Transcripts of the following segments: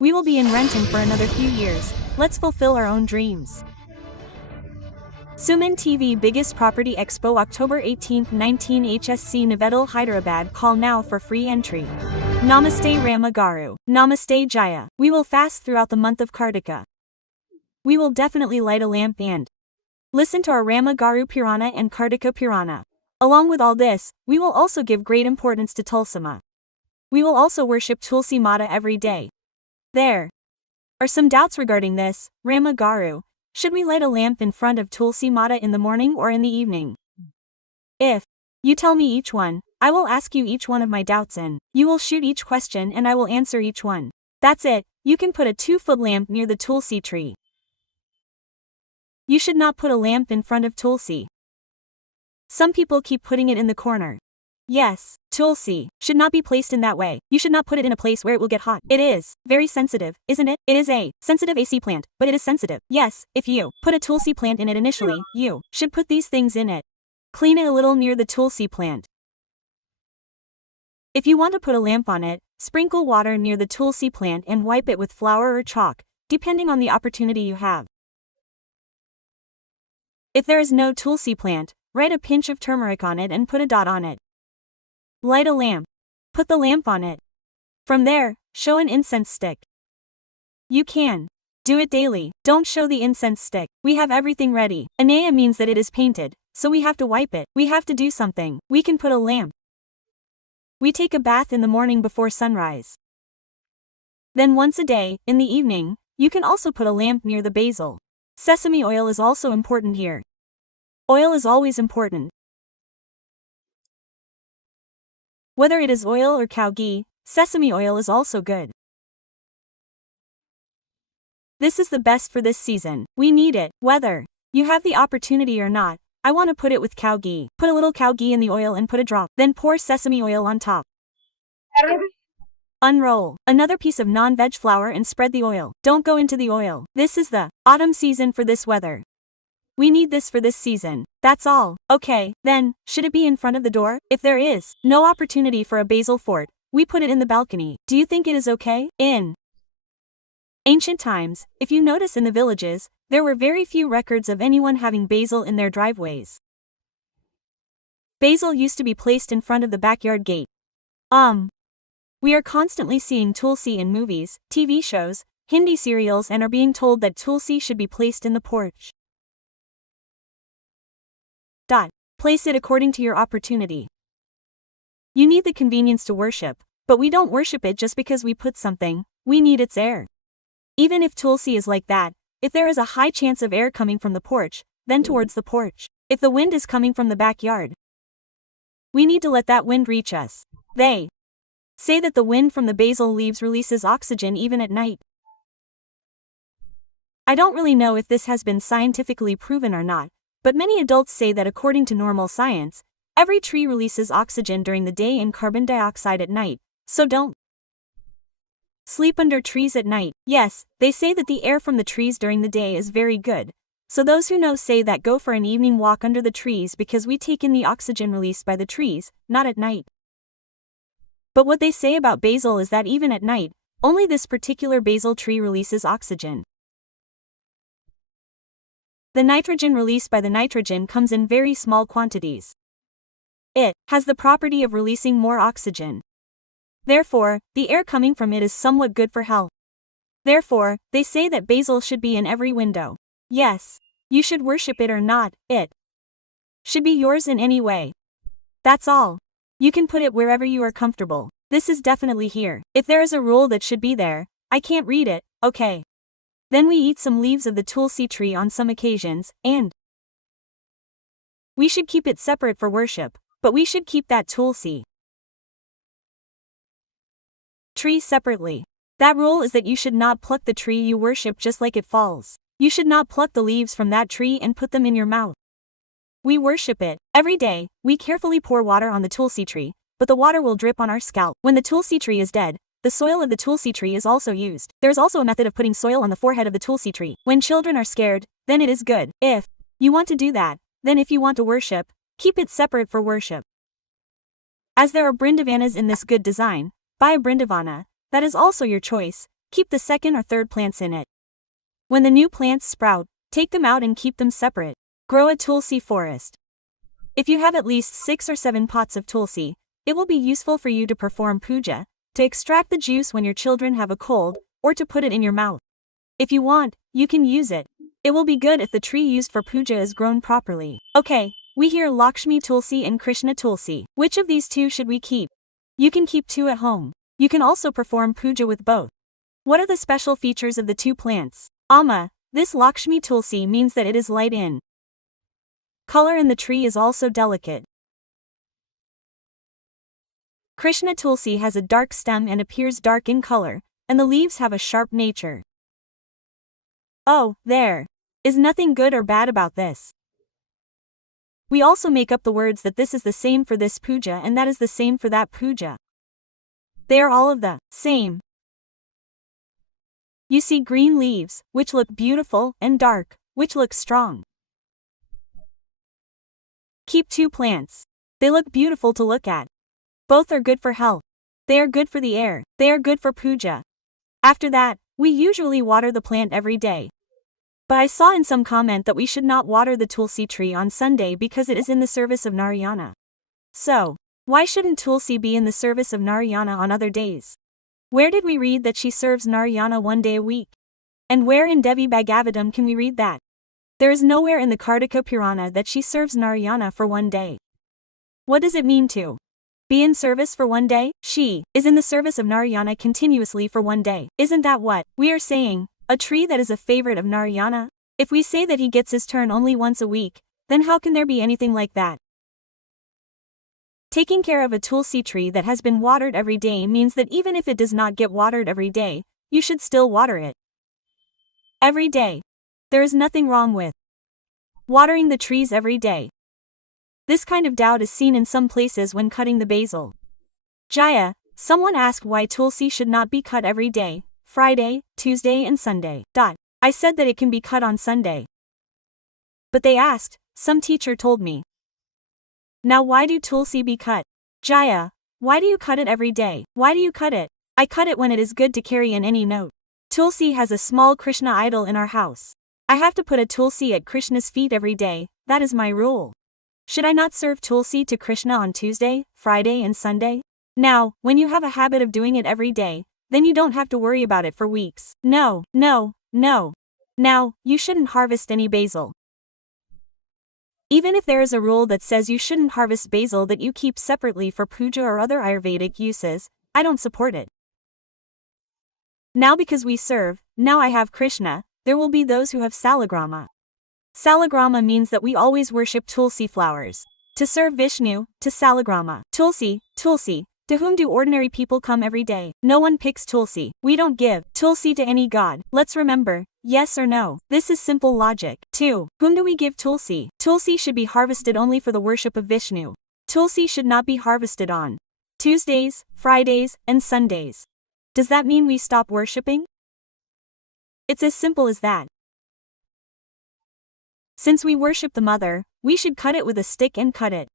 We will be in Renton for another few years. Let's fulfill our own dreams. Suman TV Biggest Property Expo October 18, 19 HSC Novedal Hyderabad. Call now for free entry. Namaste Rama Garu. Namaste Jaya. We will fast throughout the month of Kartika. We will definitely light a lamp and listen to our Rama Garu Purana and Kartika Purana. Along with all this, we will also give great importance to Tulsima. We will also worship Tulsi Mata every day. There are some doubts regarding this, Rama Garu. Should we light a lamp in front of Tulsi Mata in the morning or in the evening? If you tell me each one, I will ask you each one of my doubts and you will shoot each question and I will answer each one. That's it. You can put a 2-foot lamp near the Tulsi tree. You should not put a lamp in front of Tulsi. Some people keep putting it in the corner. Yes, Tulsi should not be placed in that way. You should not put it in a place where it will get hot. It is very sensitive, isn't it? It is a sensitive AC plant, but it is sensitive. Yes, if you put a Tulsi plant in it initially, you should put these things in it. Clean it a little near the Tulsi plant. If you want to put a lamp on it, sprinkle water near the Tulsi plant and wipe it with flour or chalk, depending on the opportunity you have. If there is no Tulsi plant, write a pinch of turmeric on it and put a dot on it. Light a lamp. Put the lamp on it. From there, show an incense stick. You can do it daily. Don't show the incense stick. We have everything ready. Anaya means that it is painted, so we have to wipe it. We have to do something. We can put a lamp. We take a bath in the morning before sunrise. Then once a day, in the evening, you can also put a lamp near the basil. Sesame oil is also important here. Oil is always important. Whether it is oil or cow ghee, sesame oil is also good. This is the best for this season. We need it, whether you have the opportunity or not. I want to put it with cow ghee. Put a little cow ghee in the oil and put a drop. Then pour sesame oil on top. Unroll another piece of non-veg flour and spread the oil. Don't go into the oil. This is the autumn season for this weather. We need this for this season. That's all. Okay, then, should it be in front of the door? If there is no opportunity for a basil fort, we put it in the balcony. Do you think it is okay? In ancient times, if you notice in the villages, there were very few records of anyone having basil in their driveways. Basil used to be placed in front of the backyard gate. We are constantly seeing Tulsi in movies, TV shows, Hindi serials and are being told that Tulsi should be placed in the porch. Place it according to your opportunity. You need the convenience to worship, but we don't worship it just because we put something, we need its air. Even if Tulsi is like that, if there is a high chance of air coming from the porch, then towards the porch. If the wind is coming from the backyard, we need to let that wind reach us. They say that the wind from the basil leaves releases oxygen even at night. I don't really know if this has been scientifically proven or not, but many adults say that according to normal science, every tree releases oxygen during the day and carbon dioxide at night, so don't sleep under trees at night. Yes, they say that the air from the trees during the day is very good, so those who know say that go for an evening walk under the trees because we take in the oxygen released by the trees, not at night. But what they say about basil is that even at night, only this particular basil tree releases oxygen. The nitrogen released by the nitrogen comes in very small quantities. It has the property of releasing more oxygen. Therefore, the air coming from it is somewhat good for health. Therefore, they say that basil should be in every window. Yes, you should worship it or not, it should be yours in any way. That's all. You can put it wherever you are comfortable. This is definitely here. If there is a rule that should be there, I can't read it, okay. Then we eat some leaves of the Tulsi tree on some occasions, and we should keep it separate for worship, but we should keep that Tulsi tree separately. That rule is that you should not pluck the tree you worship just like it falls. You should not pluck the leaves from that tree and put them in your mouth. We worship it. Every day, we carefully pour water on the Tulsi tree, but the water will drip on our scalp. When the Tulsi tree is dead, the soil of the Tulsi tree is also used. There is also a method of putting soil on the forehead of the Tulsi tree. When children are scared, then it is good. If you want to do that, then if you want to worship, keep it separate for worship. As there are Brindavanas in this good design, buy a Brindavana, that is also your choice. keep the second or third plants in it. When the new plants sprout, take them out and keep them separate. Grow a tulsi forest. If you have at least 6 or 7 pots of tulsi, it will be useful for you to perform puja, to extract the juice when your children have a cold, or to put it in your mouth. If you want, you can use it. It will be good if the tree used for puja is grown properly. Okay, we hear Lakshmi Tulsi and Krishna Tulsi. Which of these two should we keep? You can keep 2 at home. You can also perform puja with both. What are the special features of the 2 plants? Amma, this Lakshmi Tulsi means that it is light in color and the tree is also delicate. Krishna Tulsi has a dark stem and appears dark in color, and the leaves have a sharp nature. Oh, there is nothing good or bad about this. We also make up the words that this is the same for this puja and that is the same for that puja. They are all of the same. You see green leaves, which look beautiful, and dark, which look strong. Keep 2 plants. They look beautiful to look at. Both are good for health. They are good for the air. They are good for puja. After that, we usually water the plant every day. But I saw in some comment that we should not water the tulsi tree on Sunday because it is in the service of Narayana. So, why shouldn't tulsi be in the service of Narayana on other days? Where did we read that she serves Narayana 1 day a week? And where in Devi Bhagavatam can we read that? There is nowhere in the Kartika Purana that she serves Narayana for 1 day. What does it mean to be in service for 1 day? She is in the service of Narayana continuously for 1 day. Isn't that what we are saying? A tree that is a favorite of Narayana? If we say that he gets his turn only once a week, then how can there be anything like that? Taking care of a tulsi tree that has been watered every day means that even if it does not get watered every day, you should still water it every day. There is nothing wrong with watering the trees every day. This kind of doubt is seen in some places when cutting the basil. Jaya, someone asked why tulsi should not be cut every day, Friday, Tuesday and Sunday. I said that it can be cut on Sunday. But they asked, some teacher told me. Now why do tulsi be cut? Jaya, why do you cut it every day? Why do you cut it? I cut it when it is good to carry in any note. Tulsi has a small Krishna idol in our house. I have to put a tulsi at Krishna's feet every day, that is my rule. Should I not serve tulsi to Krishna on Tuesday, Friday and Sunday? Now, when you have a habit of doing it every day, then you don't have to worry about it for weeks. No. Now, you shouldn't harvest any basil. Even if there is a rule that says you shouldn't harvest basil that you keep separately for puja or other Ayurvedic uses, I don't support it. Now because we serve, now I have Krishna, there will be those who have salagrama. Salagrama means that we always worship tulsi flowers. To serve Vishnu, to salagrama. Tulsi, to whom do ordinary people come every day? No one picks tulsi. We don't give tulsi to any god. Let's remember, yes or no. This is simple logic. 2. Whom do we give tulsi? Tulsi should be harvested only for the worship of Vishnu. Tulsi should not be harvested on Tuesdays, Fridays, and Sundays. Does that mean we stop worshipping? It's as simple as that. Since we worship the mother, we should cut it with a stick and cut it.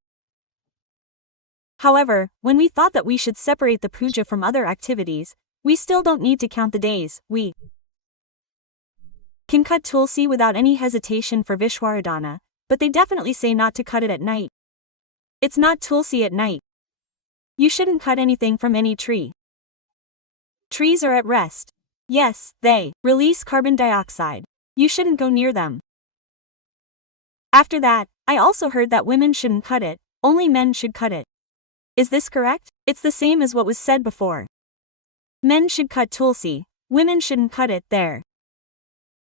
However, when we thought that we should separate the puja from other activities, we still don't need to count the days. We can cut tulsi without any hesitation for Vishwaradhana, but they definitely say not to cut it at night. It's not tulsi at night. You shouldn't cut anything from any tree. Trees are at rest. Yes, they release carbon dioxide. You shouldn't go near them. After that, I also heard that women shouldn't cut it, only men should cut it. Is this correct? It's the same as what was said before. Men should cut tulsi, women shouldn't cut it. There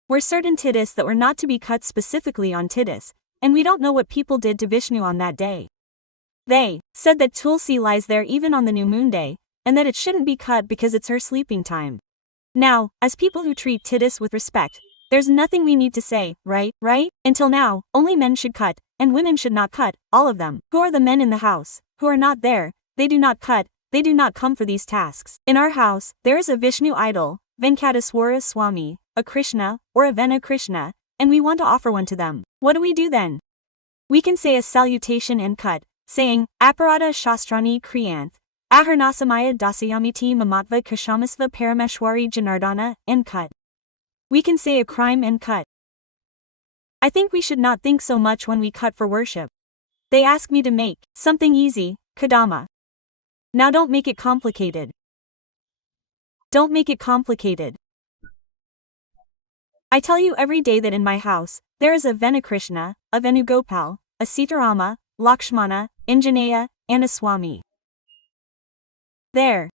were certain titis that were not to be cut specifically on titis, and we don't know what people did to Vishnu on that day. They said that tulsi lies there even on the new moon day, and that it shouldn't be cut because it's her sleeping time. Now, as people who treat titis with respect, there's nothing we need to say, right? Until now, only men should cut, and women should not cut, all of them. Who are the men in the house? Who are not there, they do not cut, they do not come for these tasks. In our house, there is a Vishnu idol, Venkateswara Swami, a Krishna, or a Vena Krishna, and we want to offer one to them. What do we do then? We can say a salutation and cut, saying, Aparada Shastrani Kriyanth. Aharnasamaya Dasayamiti Mamatva Kashamasva Parameshwari Janardana, and cut. We can say a crime and cut. I think we should not think so much when we cut for worship. They ask me to make something easy, Kadama. Now don't make it complicated. Don't make it complicated. I tell you every day that in my house, there is a Venukrishna, a Venugopal, a Sitarama, Lakshmana, Anjaneya, and a Swami. There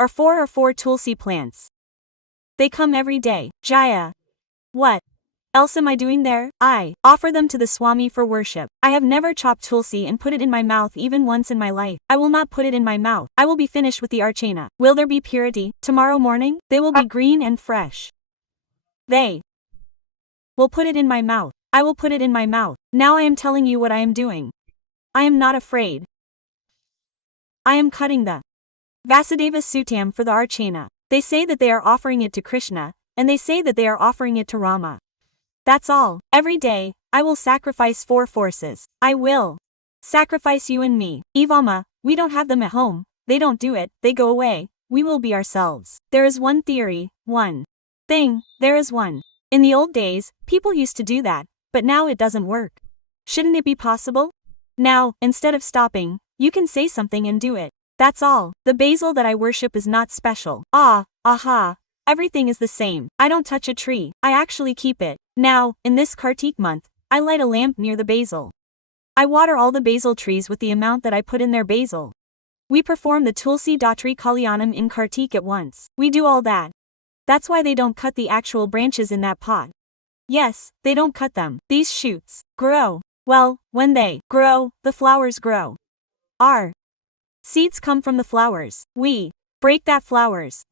are four Tulsi plants. They come every day. Jaya. What else am I doing there? I offer them to the Swami for worship. I have never chopped Tulsi and put it in my mouth even once in my life. I will not put it in my mouth. I will be finished with the Archana. Will there be purity? Tomorrow morning, they will be green and fresh. They will put it in my mouth. I will put it in my mouth. Now I am telling you what I am doing. I am not afraid. I am cutting the Vasudeva Sutam for the Archana. They say that they are offering it to Krishna, and they say that they are offering it to Rama. That's all. Every day, I will sacrifice 4 forces. I will sacrifice you and me. Evama, we don't have them at home. They don't do it, they go away. We will be ourselves. There is one theory, one thing, there is one. In the old days, people used to do that, but now it doesn't work. Shouldn't it be possible? Now, instead of stopping, you can say something and do it. That's all. The basil that I worship is not special. Aha. Everything is the same. I don't touch a tree. I actually keep it. Now, in this Kartik month, I light a lamp near the basil. I water all the basil trees with the amount that I put in their basil. We perform the Tulsi Datri Kalyanam in Kartik at once. We do all that. That's why they don't cut the actual branches in that pot. Yes, they don't cut them. These shoots grow. Well, when they grow, the flowers grow. Our seeds come from the flowers. We break that flowers.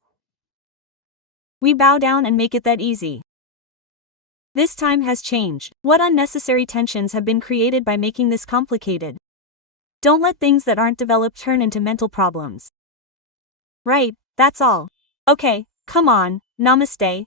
We bow down and make it that easy. This time has changed. What unnecessary tensions have been created by making this complicated? Don't let things that aren't developed turn into mental problems. Right, that's all. Okay, come on, namaste,